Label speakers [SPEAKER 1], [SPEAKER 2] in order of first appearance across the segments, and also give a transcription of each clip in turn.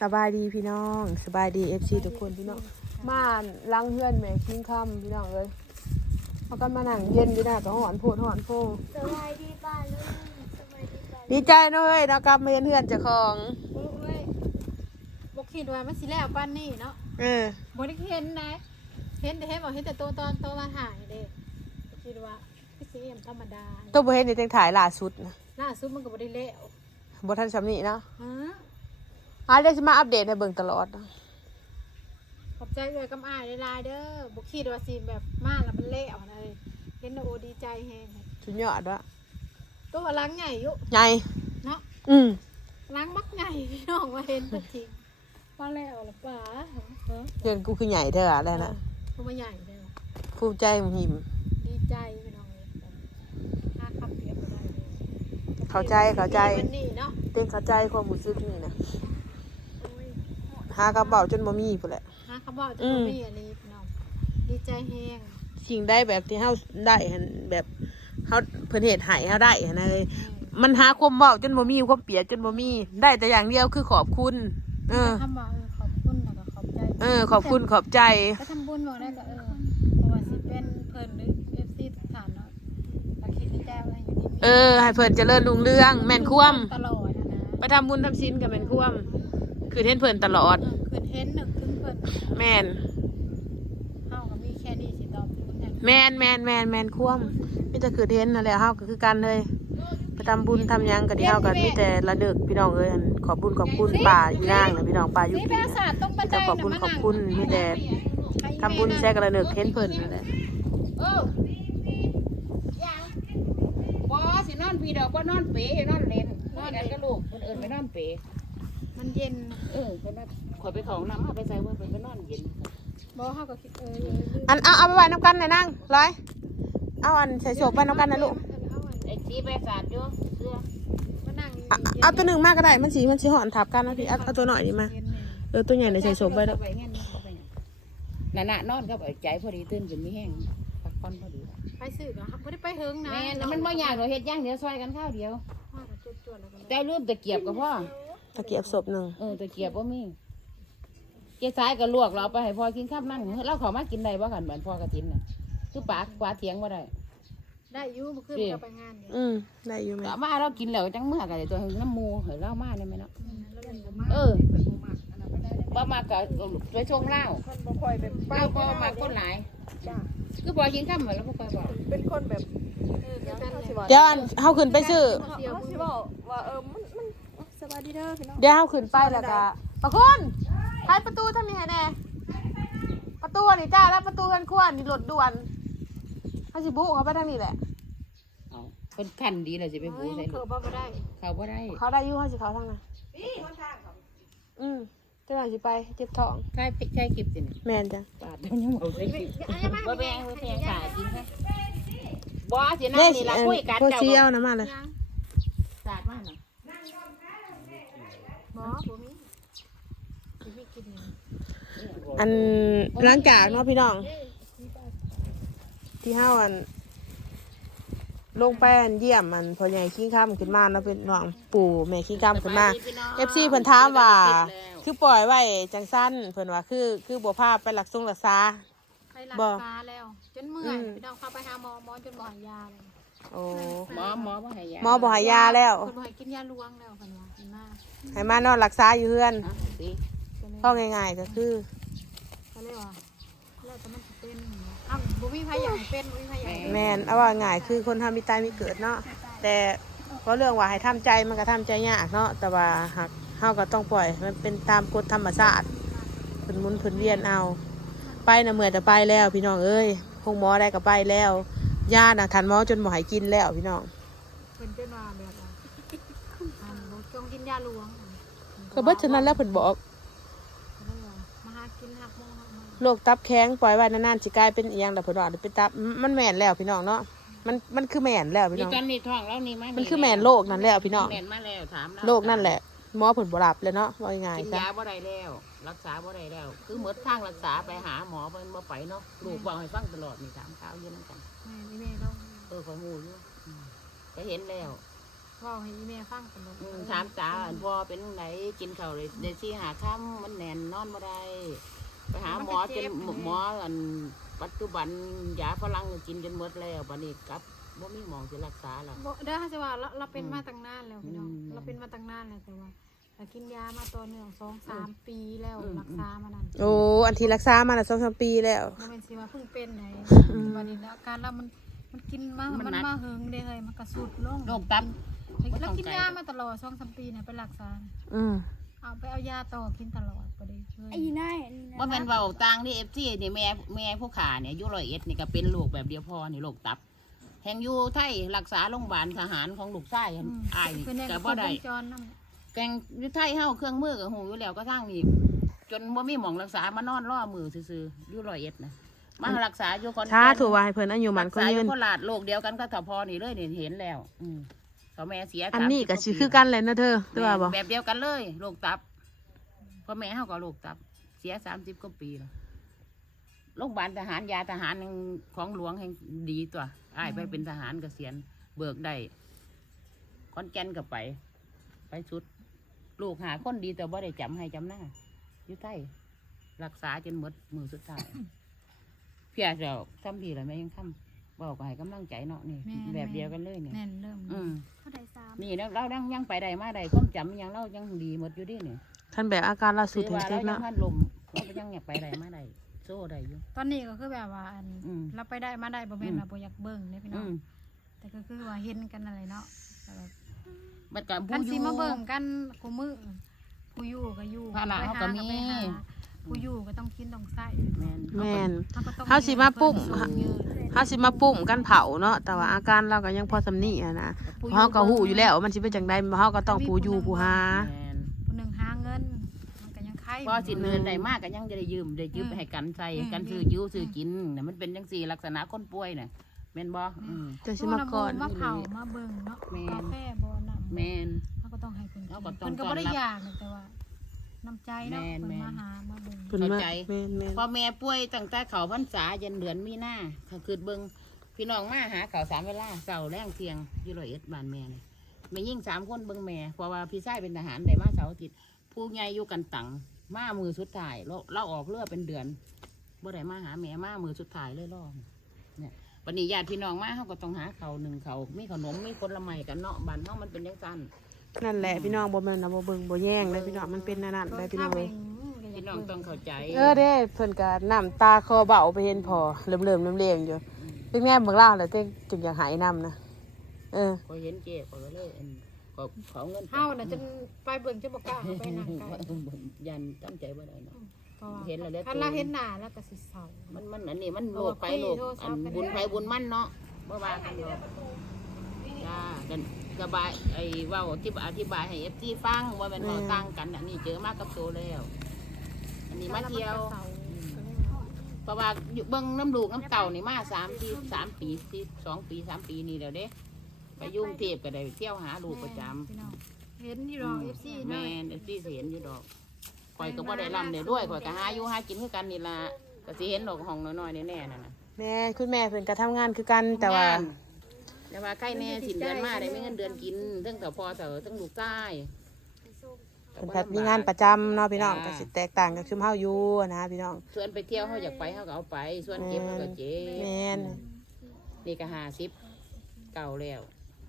[SPEAKER 1] สบายดีพี่น้องสบายดีFCทุกคนพี่น้องมาล้างเพื่อนแม่คิงคำพี่น้องเลยเขากันมานั่งเย็นดีนะกับหอนโพดหอนโพ
[SPEAKER 2] สบายดีป่ะลุงสบายดีป่ะ
[SPEAKER 1] ดีใจเนอะนะกลับมาเห็นเพื่อนเจ้าของ
[SPEAKER 3] โอ้ยบอกคิดว่ามันสิแล้วปั้นนี่เนาะ
[SPEAKER 1] เออ
[SPEAKER 3] บ่ได้เห็นนะเห็นบอกเห็นแต่ตัวตอนโตมาถ่ายเด้คิดว่าพี่ซีธรรมดา
[SPEAKER 1] ตัวบ่เห็นในเต็งถ่ายล่าสุดนะ
[SPEAKER 3] ล่าสุดมันก็บ่ได้แล้ว
[SPEAKER 1] บ่ทันสำนีเนาะ
[SPEAKER 3] ฮะ
[SPEAKER 1] ได้สิมาอัปเดตให้เบิ่งตลอดนะ
[SPEAKER 3] ขอบใจเลยกำอ้ายหลายๆเด้อบ่คิดว่าสิแบบมาแล้วมันแล้วนะเลยเห็นแล้วโอ้ดีใจแฮง
[SPEAKER 1] สุดยอดวะ
[SPEAKER 3] ตัวล้างใหญ่อยู่
[SPEAKER 1] ไง
[SPEAKER 3] เนาะ ล้างบักใหญ่พี่น้องมาเห็นตัวจริงว่าแล้วล่ะป๋า
[SPEAKER 1] เพื่อนกูคือใหญ่เท่าอะไรนะ
[SPEAKER 3] ตัวมาใหญ่เลย
[SPEAKER 1] ภูมิใจมึงหิม
[SPEAKER 3] ดีใจพี่น้องเลยถ้าคำเปรียบบ่ได้เลย
[SPEAKER 1] เข้าใจ
[SPEAKER 3] วันนี้เนาะ
[SPEAKER 1] เต็งเข้าใจความรู้สึกนี่นะ
[SPEAKER 3] โอ้ย
[SPEAKER 1] หากระเป๋าจนบ่มีพุ่นแหละ
[SPEAKER 3] ฮะเขาบอกจะมีอันนี้พี่น้องดีใจแฮง
[SPEAKER 1] สิ่งได้แบบที่เฮาได้หั่นแบบเฮาเพิ่นเฮ็ดให้เฮาได้หั่นนะเลยมันหาความเว้าจนบ่มีความเปียกจนบ่มีได้แต่อย่างเดียวคือขอบคุณ
[SPEAKER 3] คำว่าขอบคุณแล้วก็ขอบใจ
[SPEAKER 1] ขอบคุณขอบใจ
[SPEAKER 3] ก็ทำบุญบอกได้ก็เพราะว่าสิเป็นเพิ่นหรือFC ทุกฐานเนาะตาคิดในใจว่าอยู่ดีมี
[SPEAKER 1] ให้เพิ่นเจริญรุ่งเรืองแม่นความ
[SPEAKER 3] ตลอดนะ
[SPEAKER 1] ไปทำบุญทำศีลก็แม่นความคือเห็นเพิ่นตลอด
[SPEAKER 3] คือเห็นนึกถึงเพิ่น
[SPEAKER 1] แม่น
[SPEAKER 3] เฮาก็มีแค่นี้สิตอบถึงแทน
[SPEAKER 1] แม่นความมีแต่คือเห็นนั่นแหละเฮาก็คือกันเลยไปทำบุญทำหยังก็ที่เฮาก็มีแต่ระลึกพี่น้องเอ้ยอั่นขอบบุญขอบคุณป้าอีนางนะพี่น้องป้ายุ
[SPEAKER 3] นี่
[SPEAKER 1] กิ
[SPEAKER 3] เป็นศาสตร์ตรงบันได
[SPEAKER 1] ก็ขอบคุณขอบคุณมีแต่ทำบุญแท้ก็ระลึกเห็นเพิ่นนั่นแหละ
[SPEAKER 4] บ่สินอนพี่ดอกบ่นอนเป๋นอนเล่นนอนกันก็ลูกเพิ่นเอิ้นไปนอนเป๋
[SPEAKER 3] มันเย็น
[SPEAKER 4] เเพิ่นว่าข่อยไปเข้าห้องน้ำเอาไปใส่ว่าเพิ่นไปนอนเย็น
[SPEAKER 3] บ่เฮาก็คิด
[SPEAKER 1] เอาไปไว้น้ำกันหน่อยนั่งร้อยเอาอันใส่โศกไปน้ำกันนะลูก
[SPEAKER 4] ไอ้สีไปสาดอยู่เสื้อ
[SPEAKER 3] มานั่ง
[SPEAKER 1] เอาตัวหนึ่งมากก็ได้มันสีห่อนทับกันนะพี่เอาตัวหน่อยนี่มาตัวใหญ่ในใส่โศกไปแล้ว
[SPEAKER 4] ไปเงี้ยนั่นน่ะนอนก็ใจพอดีตื่นขึ้นมีแห้งพักผ่อนพอดี
[SPEAKER 3] ไปซื้อก็บ่ได้ไปเฮิงนะ
[SPEAKER 4] แม่นมันบ่ยากดอกเฮ็ดอย่างเดียวซอยกันข้าวเดียว
[SPEAKER 3] จวดๆแล้วก็
[SPEAKER 4] แต่ลืมตะเกียบก็พอ
[SPEAKER 1] ตะเกียบศพหนึ่ง
[SPEAKER 4] ตะเกียบบ่มีเจ๊สายก็ลวกเราไปให้พ่อกินข้าวนั่นเราขอมากินได้บ่กันเหมือนพ่อกระถินน่ะคือปากกวาดเถียงบ่ได้
[SPEAKER 3] ได้อยู่เมื่อคืนเราไปงานเนี่ย
[SPEAKER 1] ได้อยู่ไหม
[SPEAKER 4] ก็มาเรากินแล้วจังเมื่อกันเลยตัวน้ำมูเฮ้ยเล่ามาได้ไหมเนาะ
[SPEAKER 3] แล้วเป็น
[SPEAKER 4] บ่มาก็ไปชงเหล้า
[SPEAKER 5] คนบ่ค่อยแบบ
[SPEAKER 4] เล่าบ่มาคนหลายคือพอกินข้าวเหมือนแล้วบ่ค่อยบอก
[SPEAKER 5] เป็นคนแบบ
[SPEAKER 1] เดี๋ยวอันเฮาขึ้นไปซื้อ
[SPEAKER 5] เขาสิบอกว่ามันสบายดีเด้อพี่น้อง
[SPEAKER 1] เดี๋ยวเฮาขึ้นไปแล้วก็ปะคุณใช้ประตูทางนี้ให้แน่ประตูนี่จ้าแล้วประตูกันควรนี่รถด่วนเฮาสิบุเขาไปทางนี้แหละ
[SPEAKER 4] เอาเป็นขั้นดีเลยสิไปบูใส่
[SPEAKER 3] เกิ
[SPEAKER 4] ลู
[SPEAKER 3] ด
[SPEAKER 4] ก
[SPEAKER 3] บ่ได้
[SPEAKER 4] เขาบ่ได้
[SPEAKER 1] เขาได้อยู่เฮาสิเขาทางนั้นเจ้าหน่อยสิไปเจ็บท้อง
[SPEAKER 4] ใช่ใช่คลิปสิ
[SPEAKER 1] แม่นจ้ะ
[SPEAKER 4] ปาดยังเอาใส่คลิปบ่แพงสากินซะบ่สินั่นนี่ล่ะคุยกัน
[SPEAKER 1] โค
[SPEAKER 4] เจ้า
[SPEAKER 1] เชียวนะมาเลย
[SPEAKER 4] สาดมาเนาะ
[SPEAKER 3] บ่บ่มีสิมีกิน
[SPEAKER 1] อันหลังจากเนาะพี่น้องที่เฮาอันลงไปอันเยี่ยมมันพอใหญ่ขี้ข้ามขึ้นมาเนาะเป็นน้องปู่แม่ขี้ข้ามขึ้นมา FC เพิ่นถามว่าคือปล่อยไว้จังสั้นเพิ่นว่าคือบ่พาไปรักษา
[SPEAKER 3] ไปรักษาแล้วจนเมื่อยพี่น้องพาไปหาหมอจนบ่ให้ยาเลย
[SPEAKER 1] โอ้
[SPEAKER 4] หมอบ่ให้ยา
[SPEAKER 1] หมอบ่ให้ยาแล้ว
[SPEAKER 3] เพิ่นบ่ให้กินยาลวงแล้วเพิ่นว่าเห็นมา
[SPEAKER 1] ให้มานอนรักษาอยู่เฮือน
[SPEAKER 4] สิ
[SPEAKER 1] ก็ง่ายๆก็คือ
[SPEAKER 3] ก็เลยว่าแล้วแต่มันสิเป็นอ้าวบ่มีไผอยากให้เป็นบ่มีไผอยากให้
[SPEAKER 1] แม่นเอาว่าง่ายคือคนทำมีตายมีเกิดเนาะแต่เพราะเรื่องว่าให้ทำใจมันก็ทำใจยากเนาะแต่ว่าหากเฮาก็ต้องปล่อยมันเป็นตามกฎธรรมชาติเพิ่นหมุนเพิ่นเวียนเอาไปน่ะเมื่อยแต่ไปแล้วพี่น้องเอ้ยคงหมอได้ก็ไปแล้วยาน่ะทันหมอจนบ่ให้กินแล้วพี่น้อง
[SPEAKER 3] เพิ่นจนว่าแบบว่าบ่จงกินยาลวง
[SPEAKER 1] ก็เบิดฉะนั้นแล้วเพิ่นบอก
[SPEAKER 3] มาหากินหักโมหักมา
[SPEAKER 1] โรคตับแข็งปล่อยไว้นานๆสิกลายเป็นอีหยังล่ะเพิ่นว่าเดี๋ยวเป็นตับมันแม่นแล้วพี่น้องเนาะมันคือแม่นแล้วพี่
[SPEAKER 4] นี่
[SPEAKER 1] น้อง
[SPEAKER 4] ตอนนี้ท้องแล้วนี่มา
[SPEAKER 1] มันคือแม่นโรคนั่นแล้วพี่น้อง
[SPEAKER 4] แม่นมาแล้วถามแล้ว
[SPEAKER 1] โรคนั่นแหละหมอเพิ่นบ่รับเลยเนาะว่าง่าย
[SPEAKER 4] กิน
[SPEAKER 1] ๆซะ
[SPEAKER 4] ยาบ่ได้แล้ว รักษาบ่ได้แล้ว คือหมดทางรักษาไปหาหมอเพิ่นบ่ไปเนาะลูกบอกให้ฟังตลอดนี่ถามข่าวอยู่นั่นกัน
[SPEAKER 3] แม่เรา
[SPEAKER 4] เขาฮู้อยู่ไปเห็นแล้ว
[SPEAKER 3] เว้าให้อีแม่ฟังตลอด
[SPEAKER 4] ถามตาอันพ่อเป็นไหนกินข้าวเลยได้สี่หาค่ำมันแน่นนอนบ่ได้ไปหาหมอจนหมออันปัจจุบันยาฝรั่งกินจนหมดแล้วบัดนี้กลับบ่มีหมอสิรักษาแล้ว
[SPEAKER 3] บ่ได้สิว่าเราเป็นมาตั้งนานแล้วพี่น้องเราเป็นมาตั้งนานแล้วแต่ว่ากินยามาตัวเนื่อง2-3 ปีแล้วรักษามานั่น
[SPEAKER 1] โอ้อันที่รักษามาน่ะ2-3 ปีแล้ว
[SPEAKER 3] บ่แม่นสิว่าเพิ่งเป็นไหนบัดนี้อาการเรามันกินมามันมาหึงเด้เฮ้ยมันก็สุดลง
[SPEAKER 4] โรคตับ
[SPEAKER 3] แล้วกินยามาตลอด2-3 ปีเนี่ยไปรักษา เอาไปเอายาต่อกินตลอดบ่ได้ช่วย
[SPEAKER 2] ไอ้นาย
[SPEAKER 4] ว่าแม่นเว้าต่างที่ FC นี่แม่ผู้ขาเนี่ยอยู่101นี่ก็เป็นโรคแบบเดียวพอนี่โรคตับแห่งอยู่ไทยรักษาโรงพยาบาลทหารของลูกชายอ้ายนี่
[SPEAKER 3] เป็นแนว
[SPEAKER 4] ก็
[SPEAKER 3] คร
[SPEAKER 4] บ่
[SPEAKER 3] บ
[SPEAKER 4] ได้
[SPEAKER 3] วงจรนำ
[SPEAKER 4] แกงอยู่ไทยเฮาเครื่องมือก็หูอยู่แล้วก็สร้างอีกจนบ่มีหมองรักษามานอนรอมือซื่อๆอยู่101นะมารักษาอยู่คน
[SPEAKER 1] ถ้าถูกว่าให้เพิ่นอายุมัน
[SPEAKER 4] รัก
[SPEAKER 1] ก็
[SPEAKER 4] ษาอ
[SPEAKER 1] ยื
[SPEAKER 4] ยู่
[SPEAKER 1] น
[SPEAKER 4] โคราชโรคเดียวกันก็ถ้าพอนี่เลยนี่เห็นแล้วเขาแม่เสีย
[SPEAKER 1] อันนี้ก็
[SPEAKER 4] 30
[SPEAKER 1] สิคือกันแหละนะเธอตัวบ่
[SPEAKER 4] แบบเดียวกันเลยโรคตับพ่อแม่เขาก็โรคตับ เสีย30 กว่าปีแล้วโรงพยาบาลทหารยาทหารของหลวงแห่งดีตัวอ้ายไปเป็นทหารเกษียณเบิกได้ขอนแก่นก็ไปสุดลูกหาคนดีแต่บ่ได้จำให้จำหน้าอยู่ใต้รักษาจนหมดมือสุดท้าย เพียเจ้าทำดีแล้วแม่ยังทำบอกให้กำลังใจเนาะนี่แบบเดียวกันเลยเนี่ย
[SPEAKER 3] แน่นเริ่ม
[SPEAKER 2] เขาได้3
[SPEAKER 4] นี่แล้วเรายังไปได้มาได้ความจำยังเรายังดีหมดอยู่ดิเนี่ย
[SPEAKER 1] ท่านแบบอาการล่าสุ
[SPEAKER 4] ถื
[SPEAKER 1] ด
[SPEAKER 4] อ
[SPEAKER 1] เห็น
[SPEAKER 4] ว่า
[SPEAKER 1] เต็
[SPEAKER 4] เรา
[SPEAKER 1] ม
[SPEAKER 4] ยัง
[SPEAKER 1] เนาะ
[SPEAKER 4] พันลมเราก็ยังอยากไปได้มาได้โซ่ได้อยู่
[SPEAKER 3] ตอนนี้ก็คือแบบว่าเราไปได้มาได้บ่แม่นว่าบ่อยากเบิ่งเด้พี่น้อง
[SPEAKER 4] ม
[SPEAKER 3] แต่ก็คือว่าเห็นกันอะไรเนาะแต่แบบ
[SPEAKER 4] บัดกับ
[SPEAKER 3] กั
[SPEAKER 4] ผู้
[SPEAKER 3] น
[SPEAKER 4] อ
[SPEAKER 3] สิ
[SPEAKER 4] ยู่
[SPEAKER 3] มาเบิ่งกันกูมือผู้อยู่ก็อยู่
[SPEAKER 4] ภาระเขาก็มี
[SPEAKER 3] ไปหาผู้อยู่ก็ต้องกินต้องใส่
[SPEAKER 4] แม่น
[SPEAKER 1] แม่น
[SPEAKER 3] เฮาก็ต้อง
[SPEAKER 1] เฮาสิมาปุ้ม
[SPEAKER 3] เพิ่นส่งเยอะ
[SPEAKER 1] เฮาสิมาปุ่มกันเผาเนาะแต่ว่าอาการเราก็ยังพอสำนีอะนะเฮาก็ฮู้อยู่แล้วว่ามันสิเป็นจังได๋เฮาก็ต้องผู้อยู่ผู้หา
[SPEAKER 4] แม่น
[SPEAKER 3] ผู้หนึงหาเงินมันก็ยังไข่
[SPEAKER 4] พอสินเงินได้มากก็ยังจะได้ยืมให้กันใส่กันซื้อยื้อซื้อกินน่ะมันเป็นจังซี่ลักษณะคนป่วยน่ะแม่นบ่
[SPEAKER 1] จะสิมาก่อน
[SPEAKER 3] มาเผามาเบิ่งเนาะ
[SPEAKER 4] แม่น
[SPEAKER 3] กาแฟบ่น้ำ
[SPEAKER 4] แม่น
[SPEAKER 3] เฮาก็ต้องให้เพิ่น
[SPEAKER 4] เฮาก็ต้อง
[SPEAKER 3] เพิ่นก็บ่ได้
[SPEAKER 4] ต้อนรับ
[SPEAKER 3] อยากหรอกแต่ว่าน้ำใจเนาะ
[SPEAKER 4] แม่น
[SPEAKER 3] เพิ่น
[SPEAKER 4] แม่น
[SPEAKER 3] มาหามาเบิ่ง
[SPEAKER 1] เพิ่นมา
[SPEAKER 4] เข้าใจ
[SPEAKER 1] แม่น
[SPEAKER 4] พอแม่ป่วยตั้งแต่เขาพรรษายันเดือนมีนาเขาคือเบิ่งพี่น้องมาหาเขา3 เวลาเช้าแลงเที่ยงอยู่101บ้านแม่นี่แม่ยิ่ง3 คนเบิ่งแม่เพราะว่าพี่ชายเป็นทหารได้มาเสาร์อาทิตย์ผู้ใหญ่อยู่กันตังมามือสุดท้ายเราออกเรือเป็นเดือนบ่ได้มาหาแม่มามือสุดท้ายเลยรอเนี่ยวันนี้ญาติพี่น้องมาเขาก็ต้องหาเขาวหนึ่งเขาวมีขนมมีผลไม้กันเนาะบ้านเฮามันเป็นจังซั่น
[SPEAKER 1] ๆนั่นแหละพี่น้องบ่แม่นนะบ่เบิ่งบ่แย่งเลยพี่น้องมันเป็นนั่นเลยพี่น้องเอ้ย
[SPEAKER 4] พี่น้องต้องเข้าใจ
[SPEAKER 1] เด้เพิ่นก็น้ำตาคอเบาไปเห็นพอเริ่มเลี้ยงอยู่เป็นแม่เบิ่งเล่าแล้วเต้จึงอยากหายน้ำนะ
[SPEAKER 4] พอเห็นเจ๊ก็เลยขอเงิน
[SPEAKER 3] เฮาน่ะจนไปเบิ่งจะบ่กล้าเข้าไปนั่งใกล้
[SPEAKER 4] ยันตั้งใจบ่ได้เนาะ
[SPEAKER 3] เพราะว่า
[SPEAKER 4] เห็นแล้วเด้อ
[SPEAKER 3] คันเราเห็นหน้าแล้วก็สิเศร้า
[SPEAKER 4] มันอันนี้มันโลกไปโลกอันบุญไปบุญมั่นเนาะเมื่อวานกันเนาะจ้ากันสบายไอ้เว่าที่อธิบายให้ FC ฟังว่ามันต่างกันอันนี้เจอมากกับโตแล้ว อันนี้มาเที่ยว เพราะว่าอยู่เบิ่งน้ำลูกน้ำเต่านี่มา3 ปีที่2 ปี 3 ปีนี่แล้วเด้ไปยุ่งเทพก็ได้เที่ยวหาลูกประจำ
[SPEAKER 3] พี่น้องเห็นอยู่ดอก FC
[SPEAKER 4] แม่
[SPEAKER 3] เนาะ
[SPEAKER 4] นที่เห็นอยู่ดอกข่อยก็บ่ได้ร่ำเนี่ยด้วยข่อยก็หาอยู่หากินคือกันนี่ล่ะก็สิเห็นดอกห้องน้อยๆแน่ๆนั่นน่ะ
[SPEAKER 1] แม่คุณแม่เพิ่นก็ทำงานคือกันแต่ว่า
[SPEAKER 4] แต่ว่าใกล้แน่สิ้นเดือนมาได้ไม่เงินเดือนกินทั้งเต่าพ่อเต่าทั้งลูกใต้
[SPEAKER 1] เพิ่นก็มีงานประจำเนาะพี่น้องก็สิแตกต่างกับชุมเฮาอยู่นะพี่น้อง
[SPEAKER 4] ส่วนไปเที่ยวเฮาอยากไปเฮาก็เอาไป ส่วนเก็บเฮาก็เจ็บ
[SPEAKER 1] แม่น
[SPEAKER 4] นี่ก็50เก่าแล้ว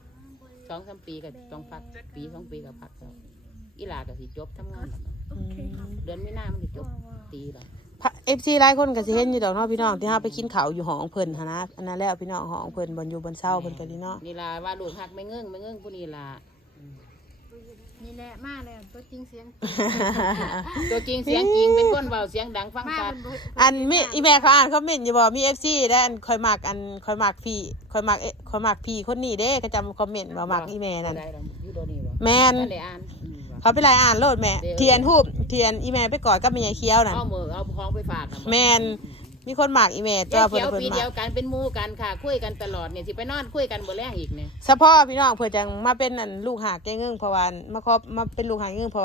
[SPEAKER 4] 2-3 ปีก็ต้องพักปี2 ปีก็พักแล้วอีหลาก็สิจบทำงานแล้วเนาะเดือนมีนามันสิจบปีแล้ว
[SPEAKER 1] FC หลายคนก็สิเห็นอยู่ดอกเนาะพี่น้องที่เฮาไปกินข้าวอยู่ห้องเพิ่นหันนะอันนั้นแล้วพี่น้องห้องเพิ่นบ่อยู่บนเซาเพิ่นก็นี่เนาะ
[SPEAKER 4] นี่ล่ะว่าลูกฮักไม่เงื่งผู้นี้ล่ะ
[SPEAKER 3] นี่แหละมาแล้วตัวจริงเสียง
[SPEAKER 4] ตัวจริงเสียงจริงเป็นคนเบาเสียงดังฟัง
[SPEAKER 3] มา
[SPEAKER 4] ชัด
[SPEAKER 3] เพิ่นบ่
[SPEAKER 1] อันมีอีแม่เขาอ่านคอมเมนต์อยู่บ่มี FC ได้อันคอยมักพี่คอยมักพี่คนนี้เด้ก็จำคอมเมนต์ว่ามักอีแม่นั่น
[SPEAKER 4] ได้แล้วอยู่ตัวนี้บ่
[SPEAKER 1] แม่น
[SPEAKER 4] ได้เลยอ่านว่ะ
[SPEAKER 1] เขาไปไล่อ่านโลดแม่เทียนฮูบเทียนอีแม่ไปกอดกับแม่ยายเคี้ยวนั่น
[SPEAKER 4] เอามือเอาของไปฝากน่ะบ่
[SPEAKER 1] แม่นมีคนมักอีแม่
[SPEAKER 4] เจ้า
[SPEAKER 1] เพิ่
[SPEAKER 4] เขียว
[SPEAKER 1] เพิ่น
[SPEAKER 4] ปี
[SPEAKER 1] มั
[SPEAKER 4] เดียว
[SPEAKER 1] ก
[SPEAKER 4] กันเป็นหมู่กันค่ะคุยกันตลอดเนี่ยสิไปนอนคุยกันบ่แรงอีกเนี่ย
[SPEAKER 1] เฉพาะพี่น้องเพื่อจังมาเป็นอันลูกหากแกเงื่งเพราะว่ามาเป็นลูกหากแกเงื่งเพราะว่า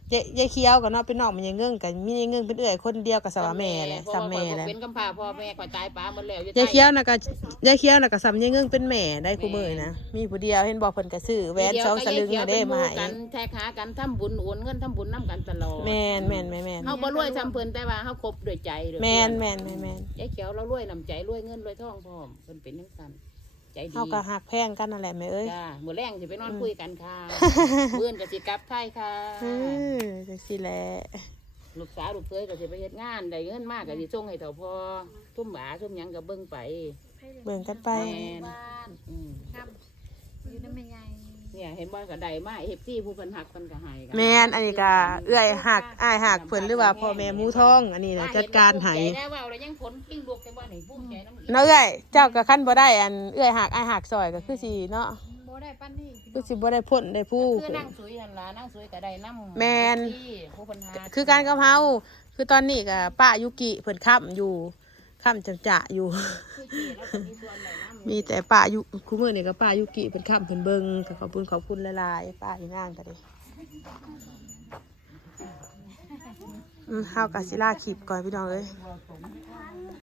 [SPEAKER 1] ยายเคี้ยวกับเนาะเป็นน้องมันยังเงื่งกันมียังเงื่งเป็นเอื้อยคนเดียวกับสาวแม่แหละซ้ำแม่แหละ
[SPEAKER 4] เป็นกำพร้าพ่อแม่ข่อยตายป้าหมดแล้ว
[SPEAKER 1] ยายเคี้ยวน่ะก็ซ้ำยังเงื่งเป็นแม่ได้คู่มือนะมีผู้เดียวเห็นบอกเพิ่นก็ซื้อแหวน2 สลึงน่ะเด้มาให้
[SPEAKER 4] กันแทกหากันทำบุญโอนเงินทำบุญนํกันตลอด
[SPEAKER 1] แม่น
[SPEAKER 4] เฮาบ่รวยซ้ำเพิ่นแต่ว่าเฮาคบด้วยใจด้วย
[SPEAKER 1] แม่น
[SPEAKER 4] ยายเขียวเรารวยน้ำใจรวยเงินรวยทองพร้อมเพิ่นเป็นจังซั่นใจดี
[SPEAKER 1] เฮาก็หักแพงกันนั่นแหละแม่เอ้ย
[SPEAKER 4] จ้ามื้อแรงสิไปนอนคุยกันค่ะมื้ออนก็สิกลับไทยค่ะ
[SPEAKER 1] จังซี่แหละ
[SPEAKER 4] ลูกสาวลูกเคยก็สิไปเฮ็ดงานได้เงินมากก็สิส่งให้เฒ่าพ่อทุ่มหมาทุ่มหยังก็เบิ่งไป
[SPEAKER 1] เบิ่งกันไป
[SPEAKER 4] แม่น
[SPEAKER 3] บ้าน
[SPEAKER 4] อืม
[SPEAKER 3] ครับอยู่น้ำแม่ใหญ่
[SPEAKER 4] เนี่ยเห็นบ่ก็ได้มาเฮ็ดซี่ผู้เพิ่นฮักเพิ่นก็ให้กัน
[SPEAKER 1] แม่นอันนี้ก็เอื้อยหักอ้ายหักเพิ่นหรือว่าพ่อแม่หมูทองอันนี้น่ะจัดการให้
[SPEAKER 4] ใจได้ว่าแล้วยังผลปิ้งลูกแต่บ่ให้ภูมิใจนำ
[SPEAKER 1] เนาะเอื้อยเจ้าก็คันบ่ได้อันเอื้อยหักอ้ายหักซอยก็คือสิเนาะ
[SPEAKER 3] โบได้ปั้นนี่
[SPEAKER 1] คือสิบ่ได้พ้นได้ผู้
[SPEAKER 4] คือนั่งสวยหั่นล่ะนั่งสวยก็ได้นำ
[SPEAKER 1] แม่น
[SPEAKER 4] ผู้เพิ่นฮัก
[SPEAKER 1] คือการกับเฮาคือตอนนี้ก็ป้ายุกิเพิ่นค้ำอยู่ค้ำจำจะอยู่
[SPEAKER 4] คือสิแล้วก็มีส่วนได้นำ
[SPEAKER 1] มีแต่ป้ายุคู่มื้อนี่ก็ป้ายุกิเพิ่นค้ำเพิ่นเบิ่งก็ขอบคุณหลายๆป้าอีนางก็เด้เฮาก็สิลาคลิปก่อนพี่น้องเอ้ย
[SPEAKER 4] บ่สม